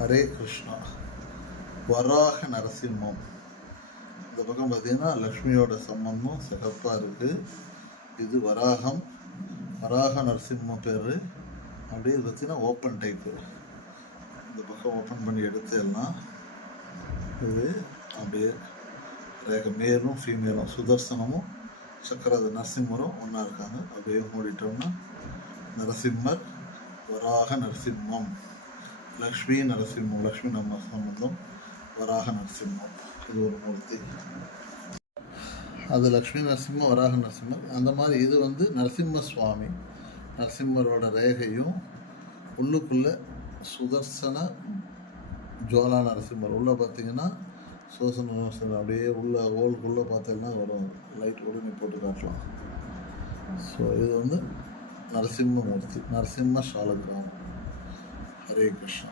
ஹரே கிருஷ்ணா. வராக நரசிம்மம். இந்த பக்கம் பார்த்தீங்கன்னா லக்ஷ்மியோட சம்பந்தம் சிறப்பாக இருக்குது. இது வராகம். வராக நரசிம்மம் பேர். அப்படியே பார்த்தீங்கன்னா ஓப்பன் டைப்பு. இந்த பக்கம் ஓப்பன் பண்ணி எடுத்துடலாம். இது அப்படியே ரேக மேலும் ஃபீமேலும் சுதர்சனமும் சக்கரது நரசிம்மரும் ஒன்றா இருக்காங்க. அப்படியே மூடிட்டோம்னா நரசிம்மர் வராக நரசிம்மம், லக்ஷ்மி நரசிம்மம், லக்ஷ்மி நம்ம சம்பந்தம், வராக நரசிம்மம். இது ஒரு மூர்த்தி. அது லக்ஷ்மி நரசிம்மம், வராக நரசிம்மர். அந்த மாதிரி இது வந்து நரசிம்ம சுவாமி. நரசிம்மரோட ரேகையும் உள்ளுக்குள்ளே சுதர்சன ஜுவாலா நரசிம்மர். உள்ளே பார்த்தீங்கன்னா சுதர்சன நரசிம்மர் அப்படியே உள்ள ஹோலுக்குள்ளே பார்த்தீங்கன்னா வரும். லைட் கூட நீ போட்டு காட்டலாம். ஸோ இது வந்து நரசிம்ம மூர்த்தி, நரசிம்ம சாலகிராமம். ஹரே கிருஷ்ணா.